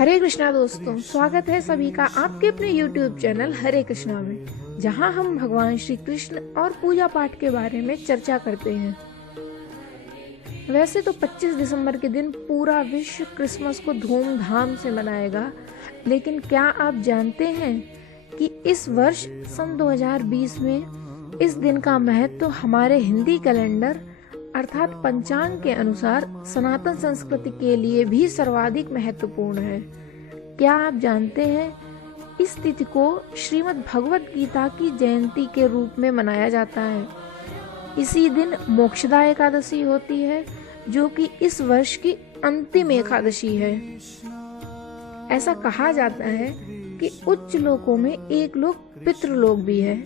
हरे कृष्णा दोस्तों, स्वागत है सभी का आपके अपने YouTube चैनल हरे कृष्णा में, जहां हम भगवान श्री कृष्ण और पूजा पाठ के बारे में चर्चा करते हैं। वैसे तो 25 दिसंबर के दिन पूरा विश्व क्रिसमस को धूमधाम से मनाएगा, लेकिन क्या आप जानते हैं कि इस वर्ष सन 2020 में इस दिन का महत्व हमारे हिंदी कैलेंडर अर्थात पंचांग के अनुसार सनातन संस्कृति के लिए भी सर्वाधिक महत्वपूर्ण है। क्या आप जानते हैं इस तिथि को श्रीमद् भगवत गीता की जयंती के रूप में मनाया जाता है। इसी दिन मोक्षदा एकादशी होती है, जो कि इस वर्ष की अंतिम एकादशी है। ऐसा कहा जाता है कि उच्च लोकों में एक लोक पितृलोक भी है,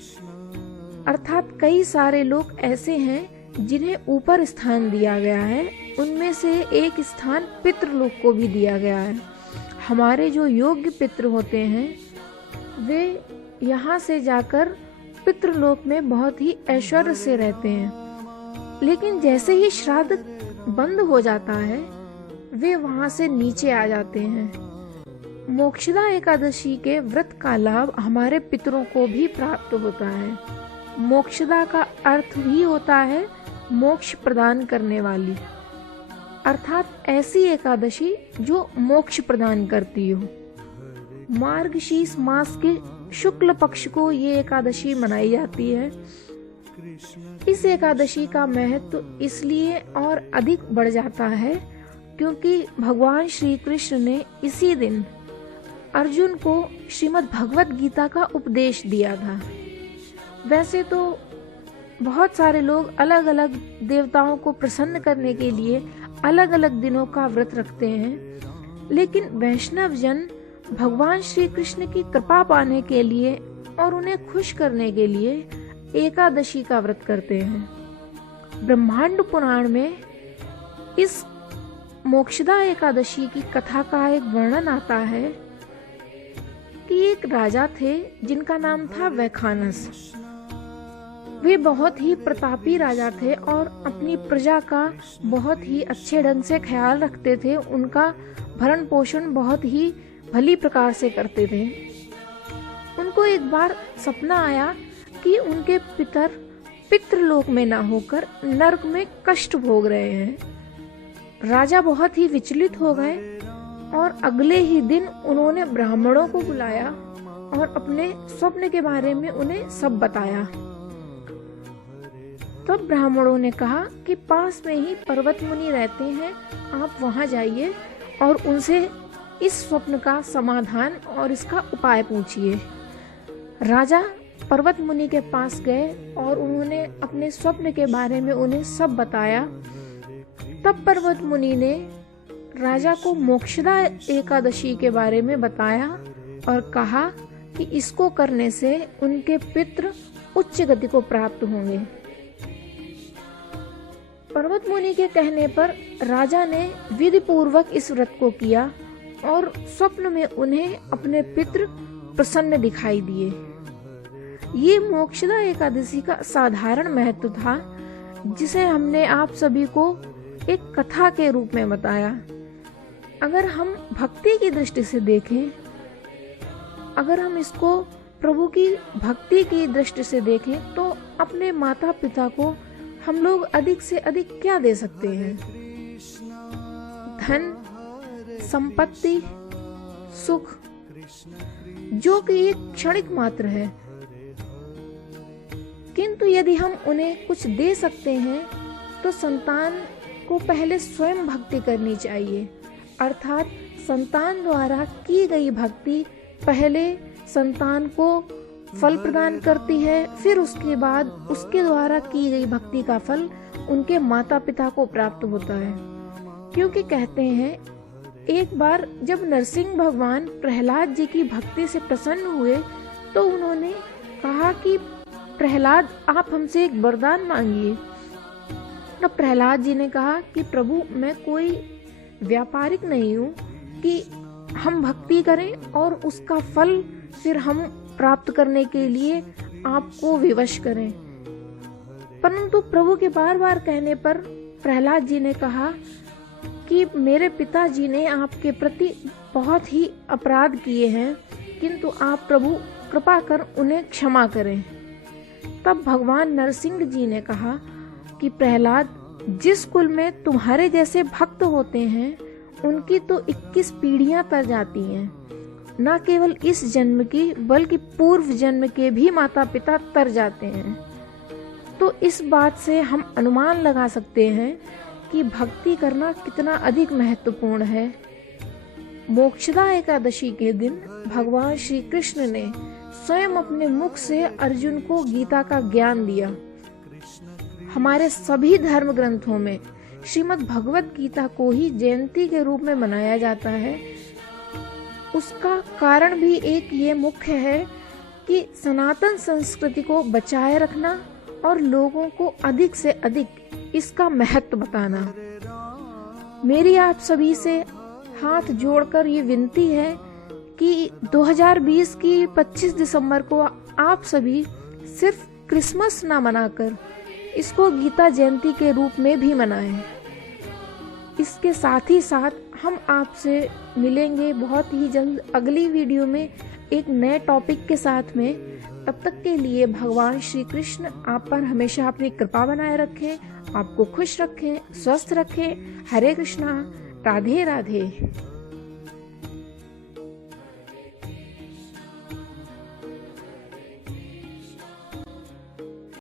अर्थात कई सारे लोग ऐसे हैं जिन्हें ऊपर स्थान दिया गया है। उनमें से एक स्थान पितृलोक को भी दिया गया है। हमारे जो योग्य पितृ होते हैं वे यहाँ से जाकर पितृलोक में बहुत ही ऐश्वर्य से रहते हैं, लेकिन जैसे ही श्राद्ध बंद हो जाता है वे वहाँ से नीचे आ जाते हैं। मोक्षदा एकादशी के व्रत का लाभ हमारे पितरों को भी प्राप्त होता है। मोक्षदा का अर्थ भी होता है मोक्ष प्रदान करने वाली, अर्थात ऐसी एकादशी जो मोक्ष प्रदान करती हो। मार्गशीर्ष मास के शुक्ल पक्ष को ये एकादशी मनाई जाती है। इस एकादशी का महत्व इसलिए और अधिक बढ़ जाता है क्योंकि भगवान श्री कृष्ण ने इसी दिन अर्जुन को श्रीमद् भगवत गीता का उपदेश दिया था। वैसे तो बहुत सारे लोग अलग अलग देवताओं को प्रसन्न करने के लिए अलग अलग दिनों का व्रत रखते हैं, लेकिन वैष्णव जन भगवान श्री कृष्ण की कृपा पाने के लिए और उन्हें खुश करने के लिए एकादशी का व्रत करते हैं। ब्रह्मांड पुराण में इस मोक्षदा एकादशी की कथा का एक वर्णन आता है कि एक राजा थे जिनका नाम था वैखानस। वे बहुत ही प्रतापी राजा थे और अपनी प्रजा का बहुत ही अच्छे ढंग से ख्याल रखते थे। उनका भरण पोषण बहुत ही भली प्रकार से करते थे। उनको एक बार सपना आया कि उनके पितर पितृलोक में ना होकर नरक में कष्ट भोग रहे हैं। राजा बहुत ही विचलित हो गए और अगले ही दिन उन्होंने ब्राह्मणों को बुलाया और अपने स्वप्न के बारे में उन्हें सब बताया। तब ब्राह्मणों ने कहा कि पास में ही पर्वत मुनि रहते हैं, आप वहां जाइए और उनसे इस स्वप्न का समाधान और इसका उपाय पूछिए। राजा पर्वत मुनि के पास गए और उन्होंने अपने स्वप्न के बारे में उन्हें सब बताया। तब पर्वत मुनि ने राजा को मोक्षदा एकादशी के बारे में बताया और कहा कि इसको करने से उनके पितृ उच्च गति को प्राप्त होंगे। पर्वत मुनि के कहने पर राजा ने विधि पूर्वक इस व्रत को किया और स्वप्न में उन्हें अपने पितृ प्रसन्न दिखाई दिए। ये मोक्षदा एकादशी का साधारण महत्व था, जिसे हमने आप सभी को एक कथा के रूप में बताया। अगर हम भक्ति की दृष्टि से देखें, अगर हम इसको प्रभु की भक्ति की दृष्टि से देखें, तो अपने माता पिता को हम लोग अधिक से अधिक क्या दे सकते हैं? धन, संपत्ति, सुख, जो कि एक क्षणिक मात्र है। किंतु यदि हम उन्हें कुछ दे सकते हैं तो संतान को पहले स्वयं भक्ति करनी चाहिए, अर्थात संतान द्वारा की गई भक्ति पहले संतान को फल प्रदान करती है, फिर उसके बाद उसके द्वारा की गई भक्ति का फल उनके माता पिता को प्राप्त होता है। क्योंकि कहते हैं एक बार जब नरसिंह भगवान प्रहलाद जी की भक्ति से प्रसन्न हुए तो उन्होंने कहा कि प्रहलाद, आप हमसे एक वरदान मांगिए। तब प्रहलाद जी ने कहा कि प्रभु, मैं कोई व्यापारिक नहीं हूँ कि हम भक्ति करें और उसका फल फिर हम प्राप्त करने के लिए आपको विवश करें। परंतु प्रभु के बार बार कहने पर प्रहलाद जी ने कहा कि मेरे पिताजी ने आपके प्रति बहुत ही अपराध किए हैं, किंतु आप प्रभु कृपा कर उन्हें क्षमा करें। तब भगवान नरसिंह जी ने कहा कि प्रहलाद, जिस कुल में तुम्हारे जैसे भक्त होते हैं उनकी तो 21 पीढ़ियां तर जाती हैं। न केवल इस जन्म की बल्कि पूर्व जन्म के भी माता पिता तर जाते हैं। तो इस बात से हम अनुमान लगा सकते हैं कि भक्ति करना कितना अधिक महत्वपूर्ण है। मोक्षदा एकादशी के दिन भगवान श्री कृष्ण ने स्वयं अपने मुख से अर्जुन को गीता का ज्ञान दिया। हमारे सभी धर्म ग्रंथों में श्रीमद् भगवत गीता को ही जयंती के रूप में मनाया जाता है। उसका कारण भी एक ये मुख्य है कि सनातन संस्कृति को बचाए रखना और लोगों को अधिक से अधिक इसका महत्व बताना। मेरी आप सभी से हाथ जोड़कर ये विनती है कि 2020 की 25 दिसंबर को आप सभी सिर्फ क्रिसमस ना मनाकर इसको गीता जयंती के रूप में भी मनाएं। इसके साथ ही साथ हम आपसे मिलेंगे बहुत ही जल्द अगली वीडियो में एक नए टॉपिक के साथ में। तब तक के लिए भगवान श्री कृष्ण आप पर हमेशा अपनी कृपा बनाए रखें, आपको खुश रखें, स्वस्थ रखें। हरे कृष्णा, राधे राधे।